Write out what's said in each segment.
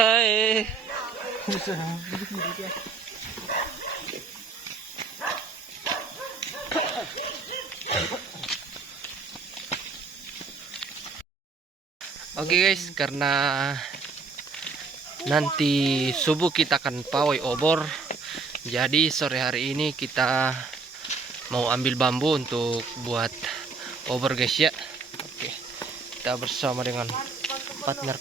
Ay. Oke guys, karena nanti subuh kita akan pawai obor, jadi sore hari ini kita mau ambil bambu untuk buat obor guys ya. Oke, kita bersama dengan partner.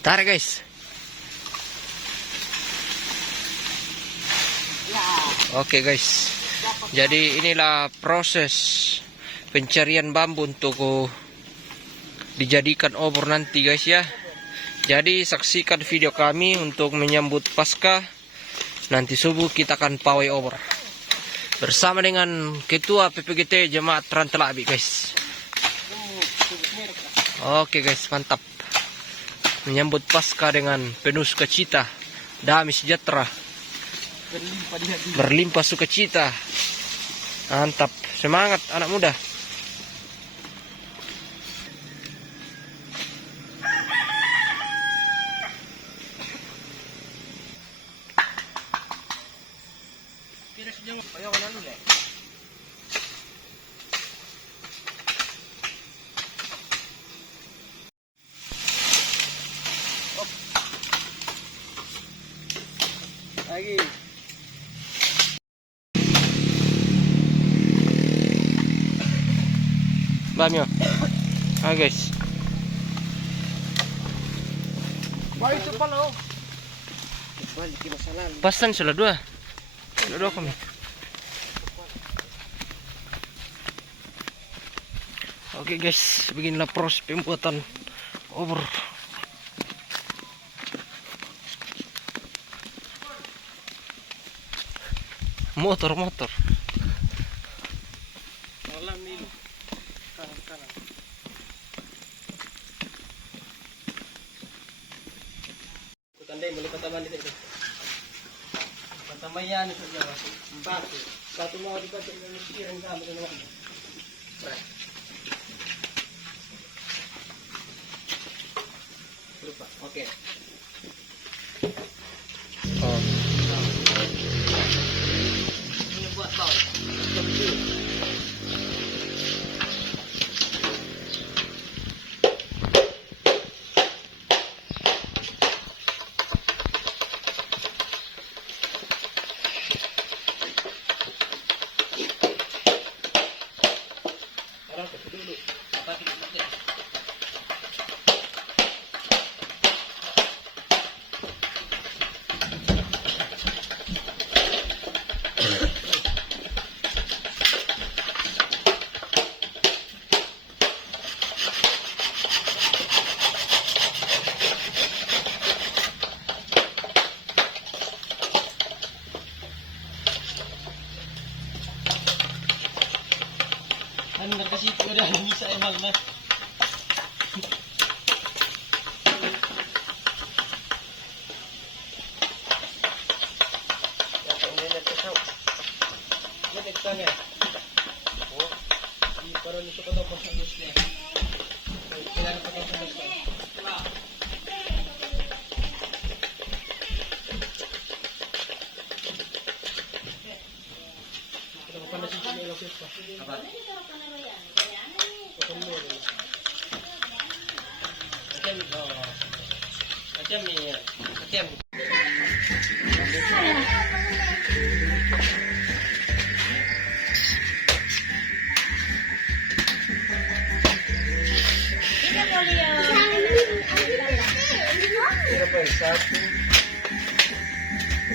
Tarik guys. Oke guys. Jadi inilah proses pencarian bambu untuk dijadikan obor nanti guys ya. Jadi saksikan video kami untuk menyambut Paskah. Nanti subuh kita akan pawai obor bersama dengan Ketua PPGT Jemaat Rantelabi guys. Oke guys, mantap. Menyambut Paskah dengan penuh sukacita, damai sejahtera, berlimpah sukacita. Mantap, semangat anak muda. Lagi. Bamyo. Ah guys. Baik itu pala oh. Pasan sudah dua. Sudah dua kami. Oke guys, beginilah proses pembuatan obor. Motor. Malam ini. Kanan. Tandai boleh pertama di sini. Pertama ya ni saja masuk. 4. Satu mau dibaca dengan pikiran kamu dengan. Lupa. Oke. Oh. Ini buat bau. Ano na kasi ito na bisa emang na.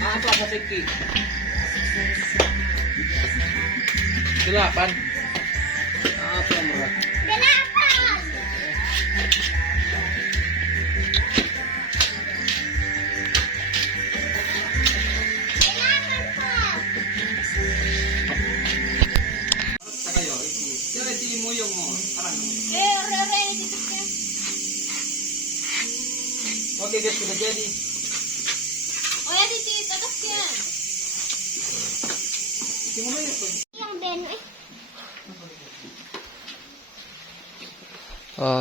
Apa sa teki? 8. Apa murah? 8. Oke guys, sudah jadi. Oh ya, titit atasnya. Yang Ben,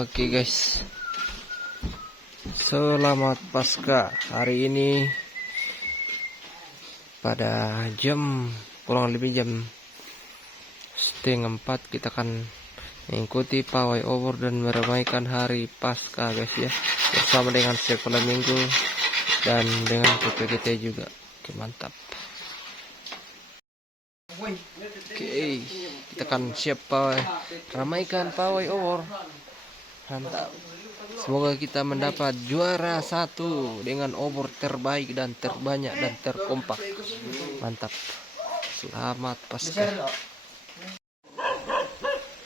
Oke guys, selamat Paskah. Hari ini pada kurang lebih jam 3:30 kita akan mengikuti pawai obor dan meramaikan hari Paskah guys ya, bersama dengan sekolah minggu dan dengan PPGT juga. Oke, mantap. Oke, kita akan siap ramaikan pawai obor. Mantap. Semoga kita mendapat juara 1 dengan obor terbaik dan terbanyak dan terkompak. Mantap. Selamat Paskah.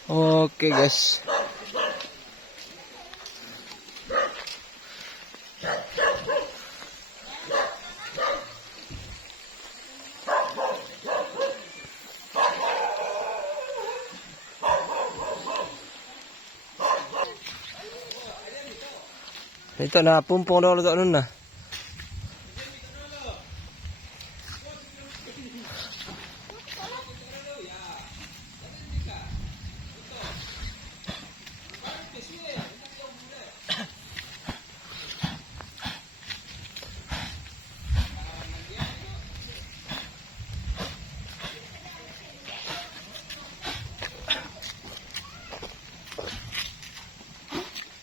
Oke guys. Ito na, pumpong daw ito nun na.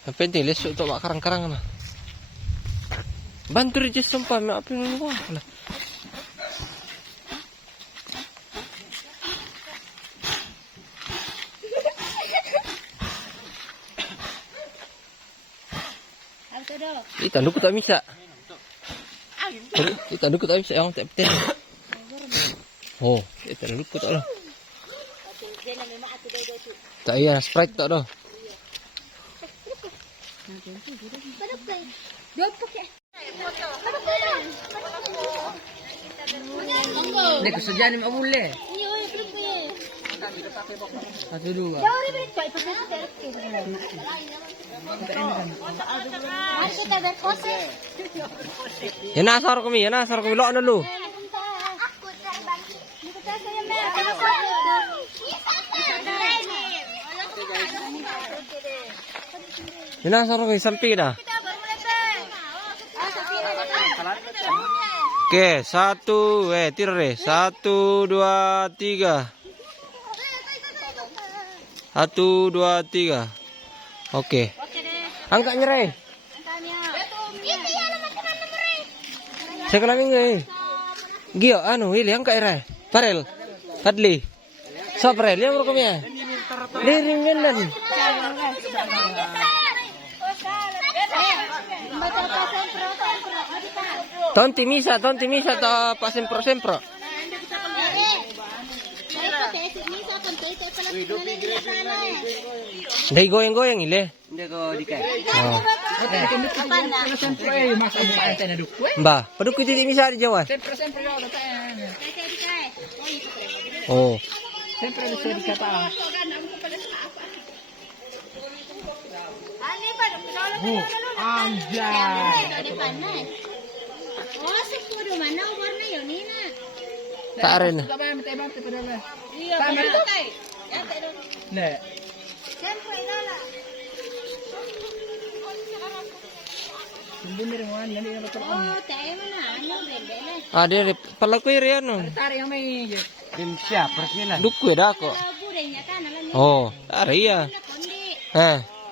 Ang penting, leso ito makarang-karang na. Bantu rin sumpah, may apin mo wala. Itan dukut tak bisa. Itan dukut tak bisa yang tak betul. Oh, itan dukut tak lah. Tak iya, Sprite tak dah. Ini kesujian ni boleh. Satu dua. Ya nasar kami lok dulu. Ya nasar kami sampai dah. Oke, 1, tir deh. 1, 2, 3. 1, 2, 3. Oke. Angkat nyerai. Sekolah minggu. Gio, Willy angkat nyerai. Farel, Fadli. Soprel, yang berkumnya. Diringin dan. Tonti misa to pa sempro. Dai goyang-goyang ile. Mbah, paduk titik misa di Jawa. Oh. Siyempre bisa dikata. Oh, sepuluh mana warna yun Nina? Tak rin. Ah, dia palaku iri ano. Duku dah kok. Oh, ari ya.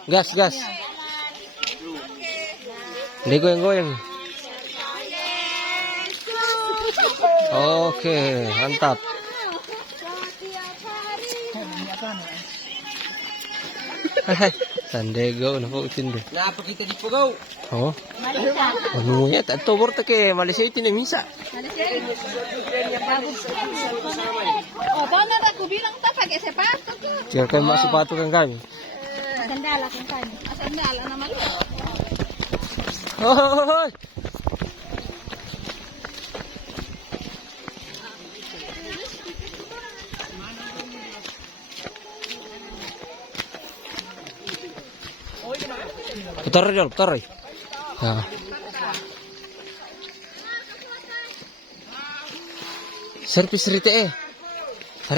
Gas. Dia goyang-goyang. Oke, mantap. Sandego na po utinde. Napa kita di Pugaw? Oh. Ano ya? Tato borta ke Malaysia itu misa. Oh, doon na ko bilang ta pag sepato ko. Jangan kayo masupatu kan kami. Sandala kung kani. Sandala naman. Hoy. Putar dulu, putar. Nah. Servis rite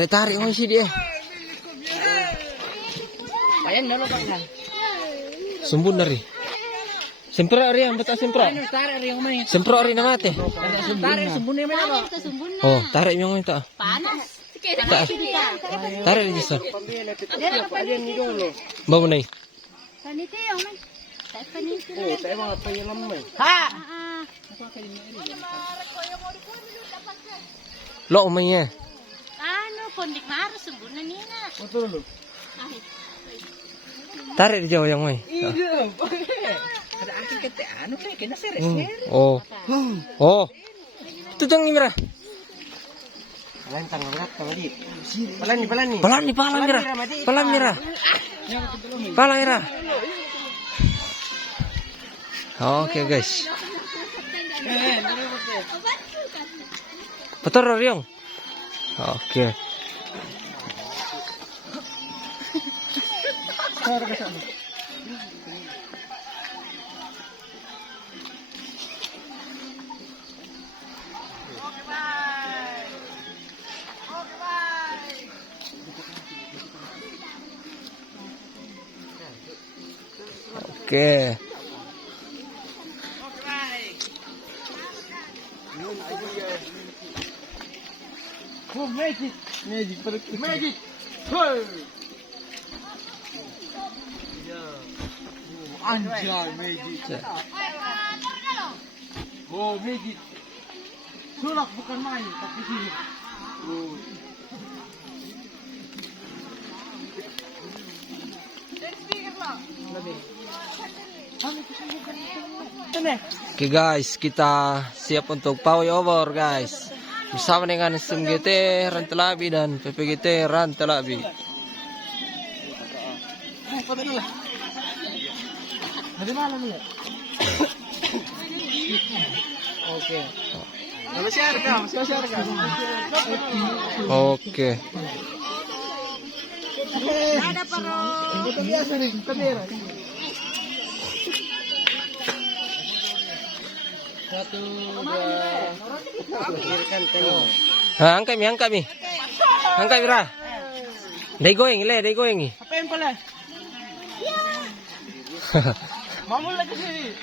tarik sih dia. Ayan, dalo pa lang. Sumbun dari. Sempro ri ang bata sempro. Tarik rin yung may. Sempro ri na mate. Tarik, sumbun naman ako. Oh, tarik yung ito. Panas. Tarik di situ. Dala pa rin dulu. Bawa nai. Paniti yung man. Paniti. Saya mga payalam mo. Ha! Lo umay Ano, kondik maro sumbunan nina. Betul. Tarik di jauh yang may. Iya. Ada aking kete ano kaya kinaseres. Oh. Oh. Itu jangan mira. Lantang ngat kali. Palani. Palang mira. Oke guys. Betul Riong. Oke. Oke. Oh, magic. Magic. Hey. Anjay, magic. Oh, magic. Sulak bukan main, tapi sini. Oh. Oke guys, kita siap untuk pawai over guys. Bersama dengan SMGT Rantelabi dan PPGT Rantelabi. Ada malam ya? Oke. Masih harga. Oke. Ada paro. Itu biasa nih, kamera. Satu, dua. Angkat mi. Angkat mira. They going. Apa yang pala? Mamu lagi sini.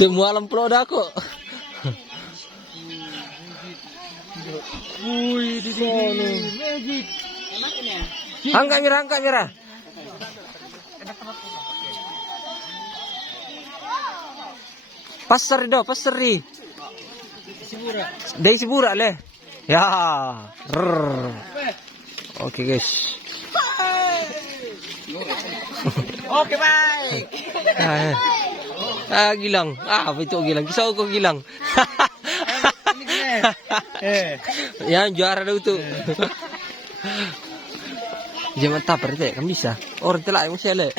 Temu alam pulau dah aku. Wih, di sini. Magic. Angkat mira. Pasari. Dari Sibura leh. Ya. Oke guys. Oke, baik. Gilang. Apa itu Gilang? Kisah aku Gilang. Yang juara dah itu. Jangan tapar deh, kan bisa. Orang telak yang masih ada.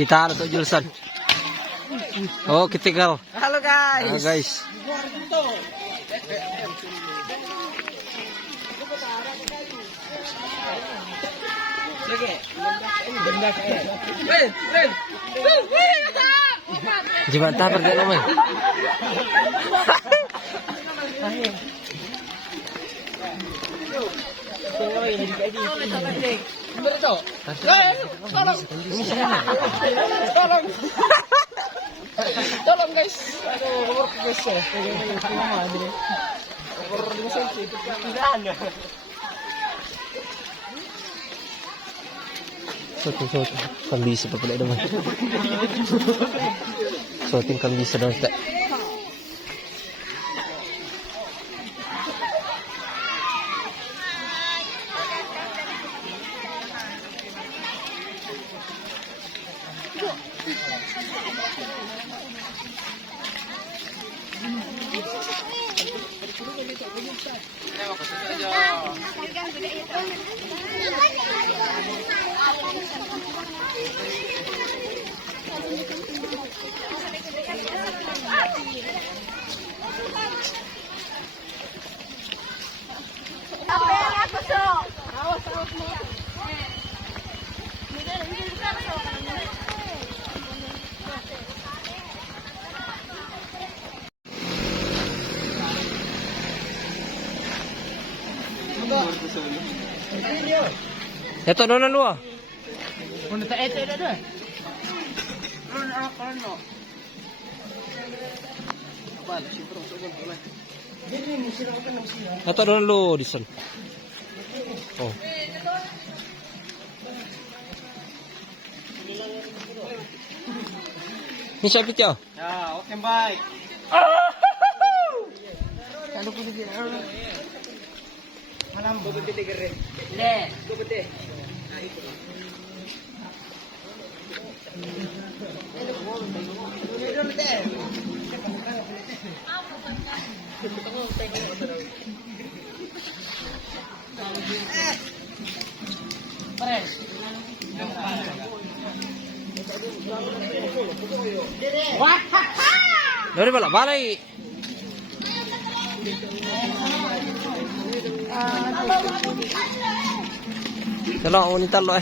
Kita untuk jurusan. Oh, ketinggal. Halo guys. Nah, guys. Jangan tapar ke nomor. Tolong guys. Aduh, nomor guys ya. Nomor 5 cm. Tidak ada. Soting kan bisa pala naman. Soting kan bisa daw tak. Ito doon na luwa. Kung ito doon. Ito doon na luwa, Dison. Oh. Ni siya pityo. Ya, oke baik. Kalau kudu dia. Malam bobete gere. Le, bobete. Nah, itu. Dari bala balai. Kalau wanita lo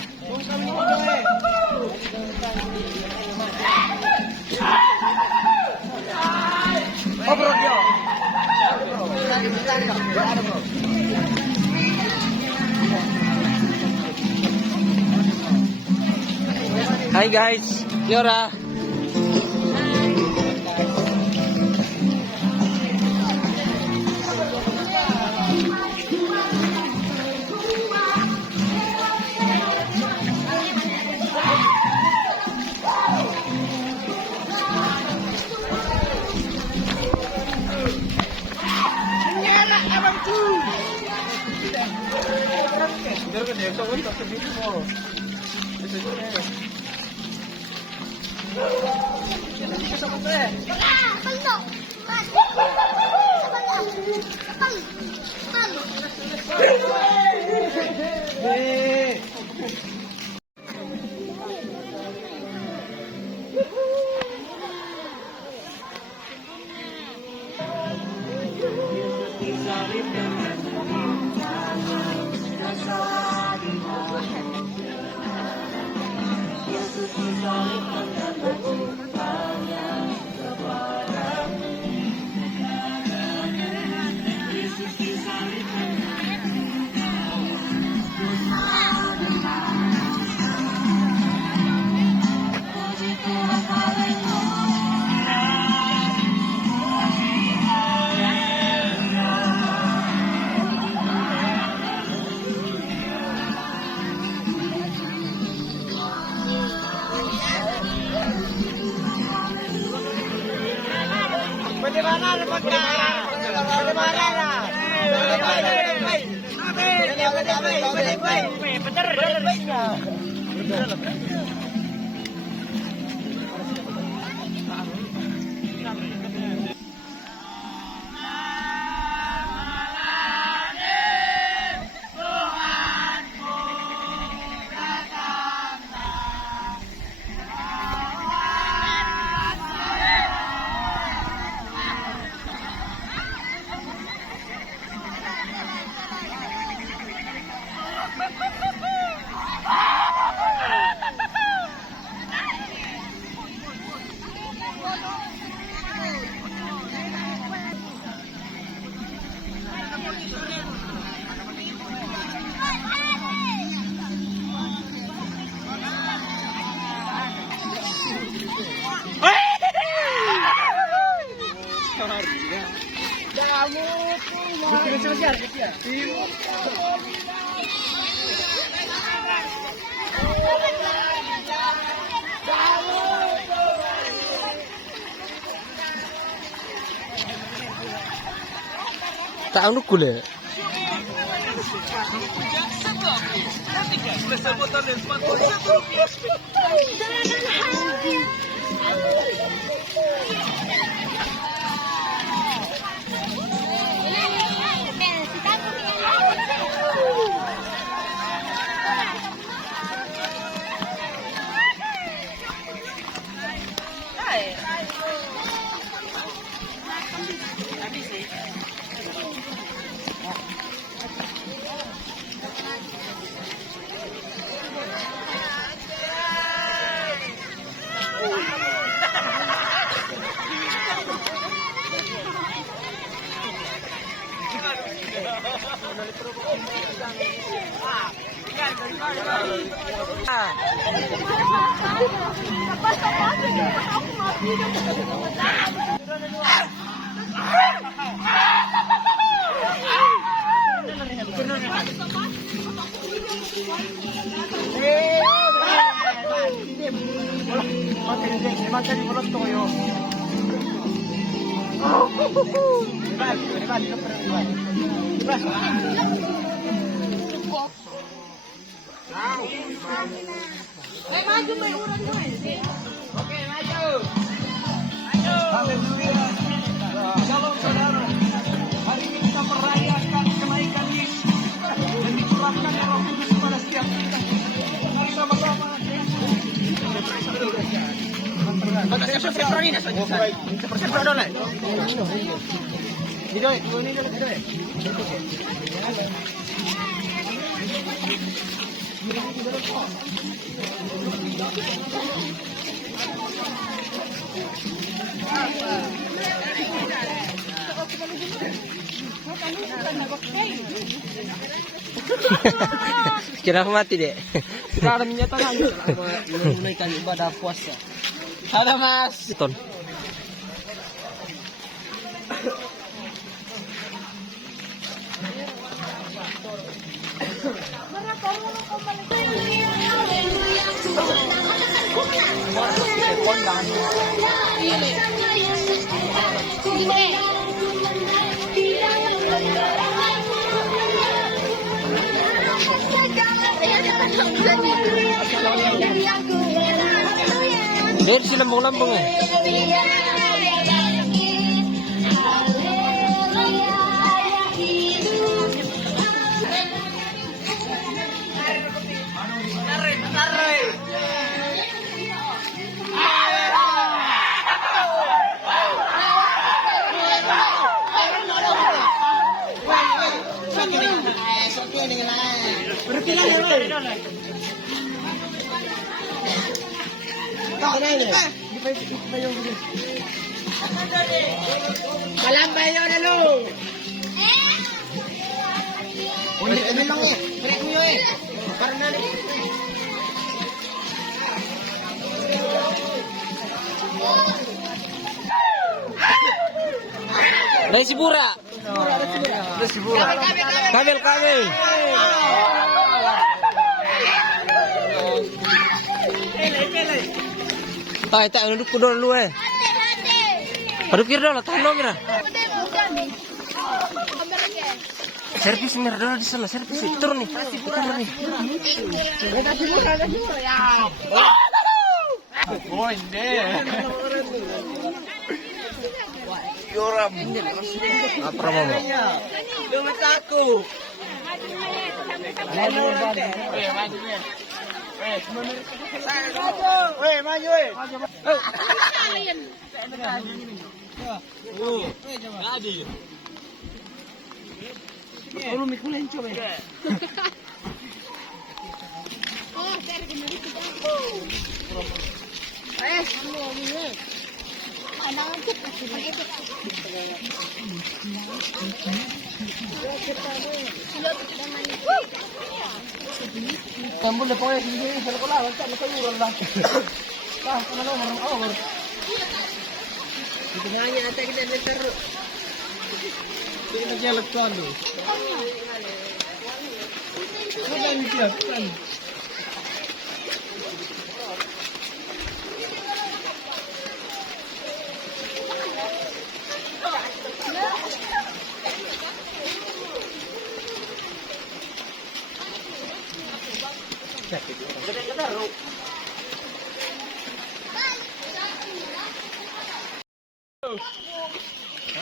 Oh bro dia. Hai guys, Liora. Bagaimana lepaskan? Bagaimana? Tak anu kule. Essa bota mesmo, Materi mulut tuh yo. Maju may uran mo. Oke, maju. Maju. Haleluya. Shalom saudara. Hari ini kita merayakan kenaikan Yesus dan dikurangkan Roh Kudus kepada setiap kita. Mari sama-sama. Kira aku mati deh. Sekarang menyatakan menunaikan ibadah puasa. Ada Mas. Ton. Dari si lambung-lambung ya. Malambay yun, ano? Ulit kami lang eh. Break mo yun eh. Parang na rin. Dari si Bura. Terus si Bura. Kamil. Tak, duduk dulu eh. Padukir dulu, tahan dulu Mira. Servis Mira dulu di sana, servis turun nih. Turun nih. Oh, ini. Yoram. Apa mau? Lumat aku. Maju. Kamu le pokoknya sini kalau kau lawan tak lepas urang lah. Ah, mana orang awal. Itu nanya nanti kita letar. Kita jalan tuan tu. Kau dah mikir kan?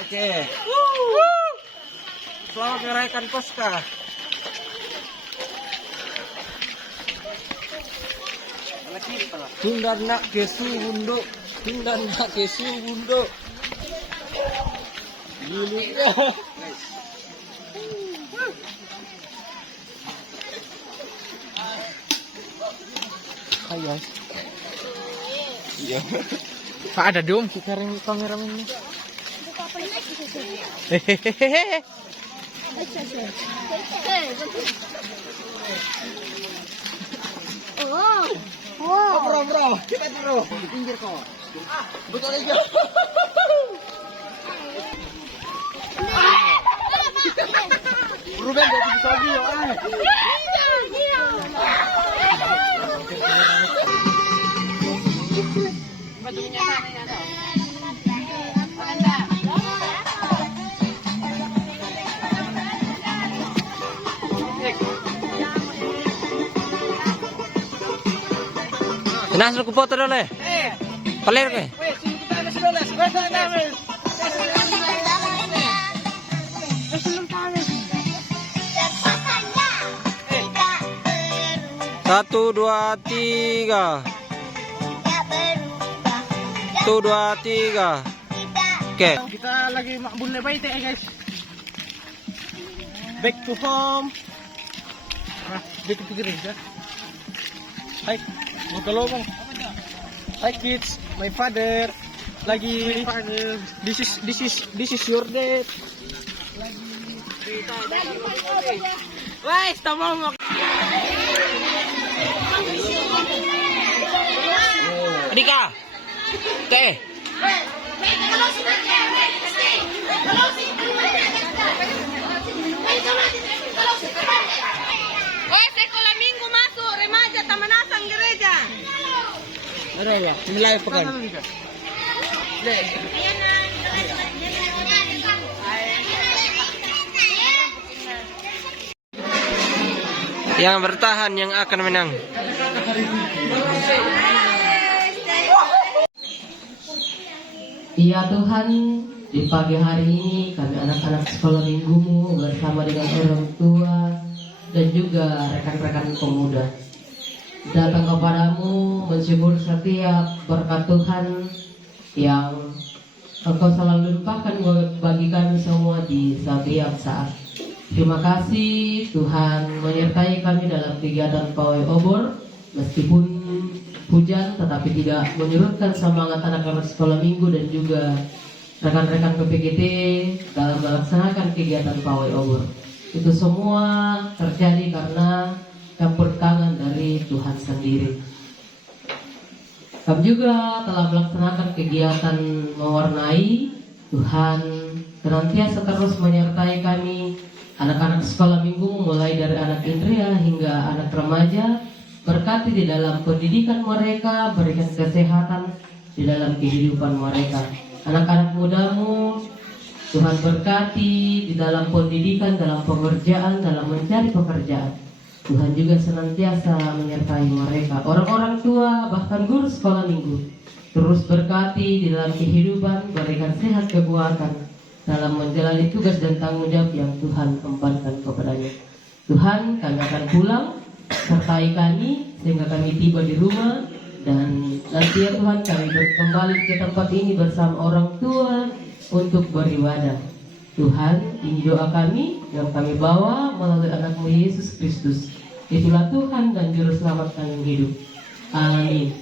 Oke. Selamat merayakan Paskah. Tunda nak kesu bunduk. Gilinya. Ayo. Pak ada dong sekarang kameramennya. Hehehe. Oh. Oh. Bro, kita bro. Di pinggir kok. Betul aja. Ruben gak bisa lagi ya. Nasıl ku foto dulu. Paler ke? Satu, dua, tiga. Satu, dua, tiga. Oke. Kita lagi makbul na baik guys. Back to home. Back to gereja. Hai, buka lubang. Hi kids, my father. Lagi. This is your dad. Woi, tama. Adika. Oke. Sekolah minggu masuk remaja Taman Asang gereja. Ada ya, nilai pekan. Yang bertahan yang akan menang. Ya Tuhan, di pagi hari ini kami anak-anak sekolah minggumu bersama dengan orang tua dan juga rekan-rekan pemuda datang kepadamu mensyukur setiap berkat Tuhan yang Engkau selalu limpahkan bagi kami semua di setiap saat. Terima kasih Tuhan menyertai kami dalam kegiatan pawai obor, meskipun hujan tetapi tidak menyurutkan semangat anak-anak sekolah minggu dan juga rekan-rekan PPGT dalam melaksanakan kegiatan pawai obor. Itu semua terjadi karena campur tangan dari Tuhan sendiri. Kami juga telah melaksanakan kegiatan mewarnai. Tuhan senantiasa terus menyertai kami, anak-anak sekolah minggu mulai dari anak Indria hingga anak remaja. Berkati di dalam pendidikan mereka, berikan kesehatan di dalam kehidupan mereka. Anak-anak mudamu Tuhan berkati di dalam pendidikan, dalam pekerjaan, dalam mencari pekerjaan. Tuhan juga senantiasa menyertai mereka. Orang-orang tua bahkan guru sekolah minggu terus berkati di dalam kehidupan, berikan sehat kekuatan dalam menjalani tugas dan tanggung jawab yang Tuhan embankan kepadanya. Tuhan, kami akan pulang, sertai kami sehingga kami tiba di rumah, dan nanti ya Tuhan kami kembali ke tempat ini bersama orang tua untuk beribadah. Tuhan, ini doa kami yang kami bawa melalui anakmu Yesus Kristus. Itulah Tuhan dan Juru Selamat kami hidup. Amin.